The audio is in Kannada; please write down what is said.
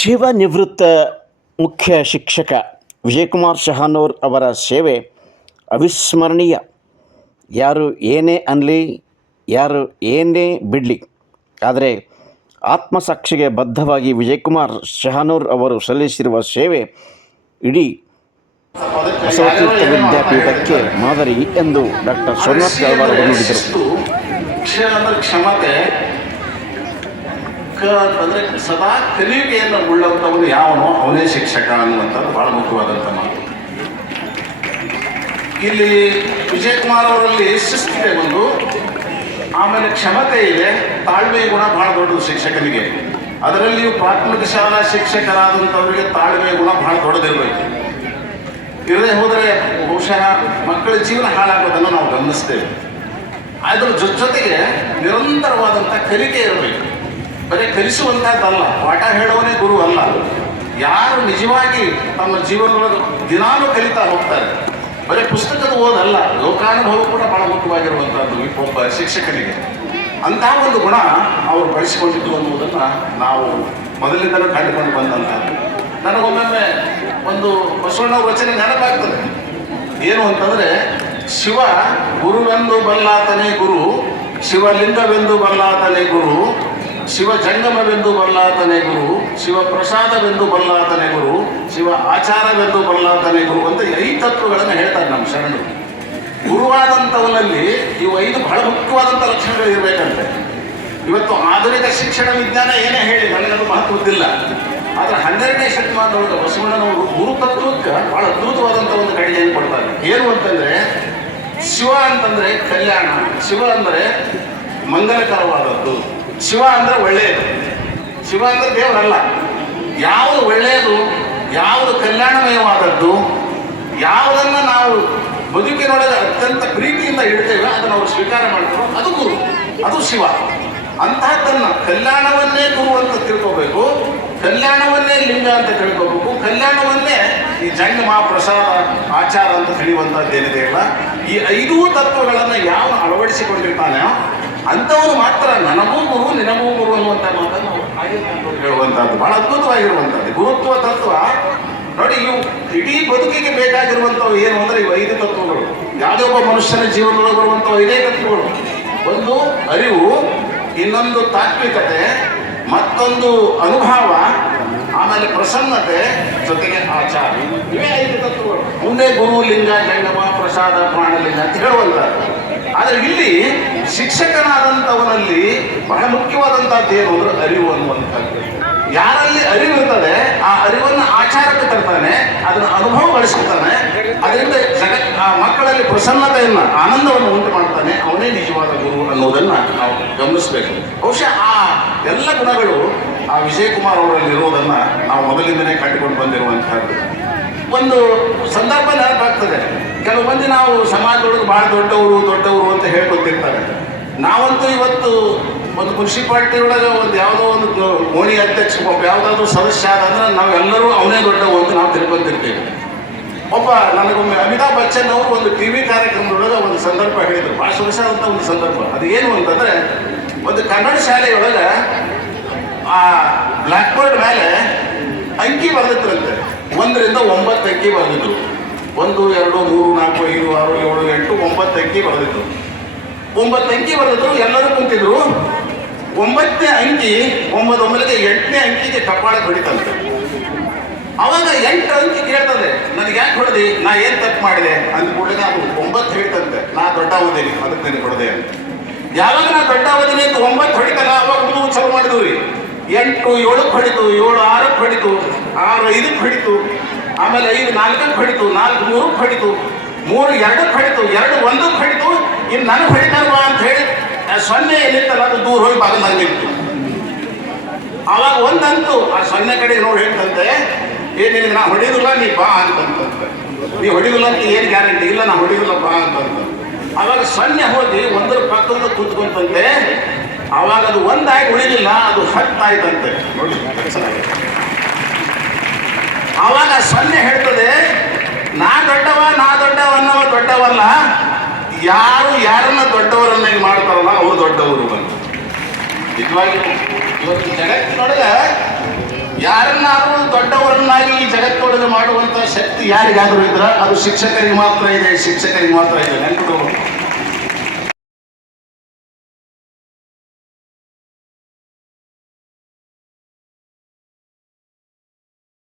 ಶಿವನಿವೃತ್ತ ಮುಖ್ಯ ಶಿಕ್ಷಕ ವಿಜಯಕುಮಾರ್ ಶಹಾನೂರ್ ಅವರ ಸೇವೆ ಅವಿಸ್ಮರಣೀಯ. ಯಾರು ಏನೇ ಅನ್ನಲಿ, ಯಾರು ಏನೇ ಬಿಡಲಿ, ಆದರೆ ಆತ್ಮಸಾಕ್ಷಿಗೆ ಬದ್ಧವಾಗಿ ವಿಜಯಕುಮಾರ್ ಶಹಾನೂರ್ ಅವರು ಸಲ್ಲಿಸಿರುವ ಸೇವೆ ಇಡೀ ಬಸವತೀರ್ಥ ವಿದ್ಯಾಪೀಠಕ್ಕೆ ಮಾದರಿ ಎಂದು ಡಾಕ್ಟರ್ ಸೋಮನಾಥ್ ಅವರು ನುಡಿದರು. ಕ್ಷಮತೆ ಅಂದರೆ ಸದಾ ಕಲಿಕೆಯನ್ನು ಉಳ್ಳಂಥವನು ಯಾವನೋ ಅವನೇ ಶಿಕ್ಷಕ ಅನ್ನುವಂಥದ್ದು ಬಹಳ ಮುಖ್ಯವಾದಂಥ ಮಾತು. ಇಲ್ಲಿ ವಿಜಯಕುಮಾರ್ ಅವರಲ್ಲಿ ಶಿಸ್ತಿದೆ ಒಂದು, ಆಮೇಲೆ ಕ್ಷಮತೆ ಇದೆ, ತಾಳ್ಮೆ ಗುಣ ಬಹಳ ದೊಡ್ಡದು ಶಿಕ್ಷಕನಿಗೆ. ಅದರಲ್ಲಿಯೂ ಪ್ರಾಥಮಿಕ ಶಾಲಾ ಶಿಕ್ಷಕರಾದಂಥವರಿಗೆ ತಾಳ್ಮೆ ಗುಣ ಬಹಳ ದೊಡ್ಡದಿರಬೇಕು. ಇರದೇ ಹೋದರೆ ಬಹುಶಃ ಮಕ್ಕಳ ಜೀವನ ಹಾಳಾಗೋದನ್ನು ನಾವು ಗಮನಿಸ್ತೇವೆ. ಅದರ ಜೊತೆಗೆ ನಿರಂತರವಾದಂಥ ಕಲಿಕೆ ಇರಬೇಕು. ಬರೀ ಕಲಿಸುವಂಥದ್ದಲ್ಲ, ಪಾಠ ಹೇಳೋನೇ ಗುರು ಅಲ್ಲ. ಯಾರು ನಿಜವಾಗಿ ತಮ್ಮ ಜೀವನದೊಳಗೆ ದಿನಾಲೂ ಕಲಿತಾ ಹೋಗ್ತಾರೆ, ಬರೀ ಪುಸ್ತಕದ ಓದಲ್ಲ, ಲೋಕಾನುಭವ ಕೂಡ ಬಹಳ ಮುಖ್ಯವಾಗಿರುವಂಥದ್ದು ಒಬ್ಬ ಶಿಕ್ಷಕನಿಗೆ. ಅಂತಹ ಒಂದು ಗುಣ ಅವರು ಬಳಸಿಕೊಂಡಿದ್ದು ಅನ್ನುವುದನ್ನು ನಾವು ಮೊದಲಿಂದಲೂ ಕಂಡುಕೊಂಡು ಬಂದಂಥದ್ದು. ನನಗೊಮ್ಮೊಮ್ಮೆ ಒಂದು ಬಸವಣ್ಣವ್ರ ವಚನ ನೆನಪಾಗ್ತದೆ. ಏನು ಅಂತಂದರೆ, ಶಿವ ಗುರುವೆಂದು ಬಲ್ಲಾತನೇ ಗುರು, ಶಿವಲಿಂಗವೆಂದು ಬಲ್ಲಾತನೇ ಗುರು, ಶಿವ ಜಂಗಮವೆಂದು ಬಲ್ಲಾತನೇ ಗುರು, ಶಿವ ಪ್ರಸಾದವೆಂದು ಬಲ್ಲಾತನೇ ಗುರು, ಶಿವ ಆಚಾರವೆಂದು ಬಲ್ಲಾತನೇ ಗುರು ಅಂತ 5 ತತ್ವಗಳನ್ನು ಹೇಳ್ತಾರೆ ನಮ್ಮ ಶರಣರು. ಗುರುವಾದಂಥವನಲ್ಲಿ ಇವು 5 ಬಹಳ ಮುಖ್ಯವಾದಂಥ ಲಕ್ಷಣಗಳು ಇರಬೇಕಂತೆ. ಇವತ್ತು ಆಧುನಿಕ ಶಿಕ್ಷಣ ವಿಜ್ಞಾನ ಏನೇ ಹೇಳಿ ನನಗದು ಮಹತ್ವದ್ದಿಲ್ಲ. ಆದರೆ 12ನೇ ಶತಮಾನದೊಳಗೆ ಬಸವಣ್ಣನವರು ಗುರುತತ್ವಕ್ಕೆ ಬಹಳ ಅದ್ಭುತವಾದಂಥ ಒಂದು ಕಡೆಯನ್ನು ಕೊಡ್ತಾರೆ. ಏನು ಅಂತಂದರೆ, ಶಿವ ಅಂತಂದರೆ ಕಲ್ಯಾಣ, ಶಿವ ಅಂದರೆ ಮಂಗಲಕರವಾದದ್ದು, ಶಿವ ಅಂದರೆ ಒಳ್ಳೆಯದು. ಶಿವ ಅಂದರೆ ದೇವರಲ್ಲ. ಯಾವುದು ಒಳ್ಳೆಯದು, ಯಾವುದು ಕಲ್ಯಾಣಮಯವಾದದ್ದು, ಯಾವುದನ್ನು ನಾವು ಬದುಕಿನೊಳಗೆ ಅತ್ಯಂತ ಪ್ರೀತಿಯಿಂದ ಇಡ್ತೇವೆ, ಅದನ್ನು ಅವರು ಸ್ವೀಕಾರ ಮಾಡ್ತಾರೋ ಅದು ಗುರು, ಅದು ಶಿವ. ಅಂತಹದ್ದನ್ನು ಕಲ್ಯಾಣವನ್ನೇ ಗುರು ಅಂತ ತಿಳ್ಕೋಬೇಕು, ಕಲ್ಯಾಣವನ್ನೇ ಲಿಂಗ ಅಂತ ತಿಳ್ಕೋಬೇಕು, ಕಲ್ಯಾಣವನ್ನೇ ಈ ಜಂಗಮ ಪ್ರಸಾದ ಆಚಾರ ಅಂತ ತಿಳಿಯುವಂಥದ್ದೇನಿದೆ ಅಲ್ಲ, ಈ 5 ತತ್ವಗಳನ್ನು ಯಾವ ಅಳವಡಿಸಿಕೊಂಡಿರ್ತಾನೆ ಅಂಥವನು ಮಾತ್ರ ನನಗೂ ಗುರು ನಿನಗೂ ಗುರು ಅನ್ನುವಂಥ ಮಾತನ್ನು ಹೇಳುವಂಥದ್ದು ಬಹಳ ಅದ್ಭುತವಾಗಿರುವಂಥದ್ದು. ಗುರುತ್ವ ತತ್ವ ನೋಡಿ, ಇವು ಇಡೀ ಬದುಕಿಗೆ ಬೇಕಾಗಿರುವಂಥವು ಏನು ಅಂದರೆ ಇವು 5 ತತ್ವಗಳು. ಯಾವುದೇ ಒಬ್ಬ ಮನುಷ್ಯನ ಜೀವನದೊಳಗೆ ಬರುವಂಥವು 5 ತತ್ವಗಳು. ಒಂದು ಅರಿವು, ಇನ್ನೊಂದು ತಾತ್ವಿಕತೆ, ಮತ್ತೊಂದು ಅನುಭವ, ಆಮೇಲೆ ಪ್ರಸನ್ನತೆ, ಜೊತೆಗೆ ಆಚಾರ. ಇವೇ 5 ತತ್ವಗಳು. ಮುಂದೆ ಗುರು, ಲಿಂಗ, ಜಂಗಮ, ಪ್ರಸಾದ, ಪ್ರಾಣಲಿಂಗ ಅಂತ ಹೇಳುವಂಥದ್ದು. ಆದರೆ ಇಲ್ಲಿ ಶಿಕ್ಷಕನಾದಂಥವನಲ್ಲಿ ಬಹಳ ಮುಖ್ಯವಾದಂಥದ್ದು ಏನು ಅಂದರೆ ಅರಿವು ಅನ್ನುವಂಥದ್ದು. ಯಾರಲ್ಲಿ ಅರಿವು ಇರ್ತದೆ ಆ ಅರಿವನ್ನು ಆಚಾರಕ್ಕೆ ತರ್ತಾನೆ, ಅದನ್ನು ಅನುಭವಗೊಳಿಸ್ತಾನೆ, ಅದರಿಂದ ಆ ಮಕ್ಕಳಲ್ಲಿ ಪ್ರಸನ್ನತೆಯನ್ನು, ಆನಂದವನ್ನು ಉಂಟು ಮಾಡ್ತಾನೆ, ಅವನೇ ನಿಜವಾದ ಗುರು ಅನ್ನೋದನ್ನು ನಾವು ಗಮನಿಸಬೇಕು. ಬಹುಶಃ ಆ ಎಲ್ಲ ಗುಣಗಳು ಆ ವಿಜಯಕುಮಾರ್ ಅವರಲ್ಲಿ ಇರುವುದನ್ನು ನಾವು ಮೊದಲಿಂದನೇ ಕಂಡುಕೊಂಡು ಬಂದಿರುವಂಥದ್ದು. ಒಂದು ಸಂದರ್ಭ ನೆನಪಾಗ್ತದೆ. ಕೆಲವು ಮಂದಿ ನಾವು ಸಮಾಜದೊಳಗೆ ಭಾಳ ದೊಡ್ಡವರು ಅಂತ ಹೇಳ್ಕೊತಿರ್ತಾರೆ. ನಾವಂತೂ ಇವತ್ತು ಒಂದು ಮುನ್ಸಿಪಾಲ್ಟಿ ಒಳಗೆ ಒಂದು ಯಾವುದೋ ಒಂದು ಓಣಿ ಅಧ್ಯಕ್ಷ ಯಾವುದಾದ್ರೂ ಸದಸ್ಯ ಆದಂದ್ರೆ ನಾವೆಲ್ಲರೂ ಅವನೇ ದೊಡ್ಡವು ಅಂತ ನಾವು ತಿಳ್ಕೊತಿರ್ತೀವಿ. ಒಬ್ಬ ನನಗೊಮ್ಮೆ ಅಮಿತಾಬ್ ಬಚ್ಚನ್ ಅವರು ಒಂದು TV ಕಾರ್ಯಕ್ರಮದೊಳಗೆ ಒಂದು ಸಂದರ್ಭ ಹೇಳಿದರು, ಭಾಳ ಸೊಗಸಾದಂಥ ಒಂದು ಸಂದರ್ಭ. ಅದು ಏನು ಅಂತಂದರೆ, ಒಂದು ಕನ್ನಡ ಶಾಲೆಯೊಳಗೆ ಆ ಬ್ಲ್ಯಾಕ್ ಬೋರ್ಡ್ ಮೇಲೆ ಅಂಕಿ ಬರೆದಿದ್ರಂತೆ. 1ರಿಂದ 9 ಅಂಕಿ ಬರೆದಿದ್ರು. 1, 2, 3, 4, 5, 6, 7, 8, 9 ಅಂಕಿ ಬರೆದಿದ್ರು. 9 ಅಂಕಿ ಬರೆದಿದ್ರು. ಎಲ್ಲರೂ ಕುಂತಿದ್ರು. 9ನೇ ಅಂಕಿ ಒಮ್ಮೆಗೆ 8ನೇ ಅಂಕಿಗೆ ಕಪಾಳಕ್ಕೆ ಹೊಡಿತಂತೆ. ಅವಾಗ 8 ಅಂಕಿ ಕೇಳ್ತದೆ, ನನಗೆ ಯಾಕೆ ಹೊಡೆದಿ, ನಾ ಏನು ತಪ್ಪು ಮಾಡಿದೆ ಅಂದ ಕೂಡಲೇ ಅದು 9 ಹೇಳ್ತಂತೆ, ನಾ ದೊಡ್ಡ ಅವಧಿನಿ ಅದಕ್ಕೆ ನನಗೆ ಹೊಡೆದೆ ಅಂತ. ಯಾವಾಗ ನಾ ದೊಡ್ಡ ಅವಧಿನಿ ಅಂತ 9 ಹೊಡಿತಲ್ಲ, ಅವಾಗ ಹುಡುಗ ಚಾಲು ಮಾಡಿದ್ವಿ ರೀ. 8 7ಕ್ಕೆ ಹೊಡಿತು, 7 6ಕ್ಕೆ ಹೊಡಿತು, 6 5ಕ್ಕೆ ಹೊಡಿತು, ಆಮೇಲೆ 5 4ಕ್ಕೆ ಹೊಡಿತು, 4 3ಕ್ಕೆ ಹೊಡಿತು, 3 2ಕ್ಕೆ ಹೊಡಿತು, 2 1ಕ್ಕೆ ಹೊಡಿತು. ಇನ್ನು ನನಗೆ ಹೊಡಿತಾರವಾ ಅಂತ ಹೇಳಿ 0 ಎಲ್ಲಿತ್ತಲ್ಲ ಅದು ದೂರ ಹೋಗಿ ಬಾಗಿಲಾಗ ನಿಂತು. ಆವಾಗ ಒಂದಂತೂ ಆ 0 ಕಡೆ ನೋಡಿ ಹೇಳ್ತಂತೆ, ನಿನಗೆ ನಾ ಹೊಡಿದಿಲ್ಲ, ನೀ ಬಾ ಅಂತಂತಂತೆ. ನೀ ಹೊಡಿದಿಲ್ಲ ಅಂತ ಏನು ಗ್ಯಾರಂಟಿ ಇಲ್ಲ, ನಾ ಹೊಡಿದಿಲ್ಲ ಬಾ ಅಂತಂತ. ಆವಾಗ 0 ಹೋಗಿ 1ರ ಪಕ್ಕದ ಕೂತ್ಕೊಂತಂತೆ. ಆವಾಗ ಅದು 1 ಆಗಿ ಉಳಿಲಿಲ್ಲ, ಅದು 10 ಆಯ್ತಂತೆ. ನೋಡಿ, ಆವಾಗ 0 ಹೇಳ್ತದೆ, ನಾ ದೊಡ್ಡವ ಅನ್ನವ ದೊಡ್ಡವಲ್ಲ, ಯಾರು ಯಾರನ್ನ ದೊಡ್ಡವರನ್ನಾಗಿ ಮಾಡ್ತಾರಲ್ಲ ಅವರು ದೊಡ್ಡವರು ಬಂದು. ನಿಜವಾಗಿ ಇವತ್ತು ಜಗತ್ತಿನೊಳಗೆ ಯಾರನ್ನಾದ್ರೂ ದೊಡ್ಡವರನ್ನಾಗಿ ಈ ಜಗತ್ತೊಳಗೆ ಮಾಡುವಂತ ಶಕ್ತಿ ಯಾರಿಗಾದ್ರೂ ಇದ್ರ ಅದು ಶಿಕ್ಷಕರಿಗೆ ಮಾತ್ರ ಇದೆ, ಶಿಕ್ಷಕರಿಗೆ ಮಾತ್ರ ಇದೆ. ನೆನಪು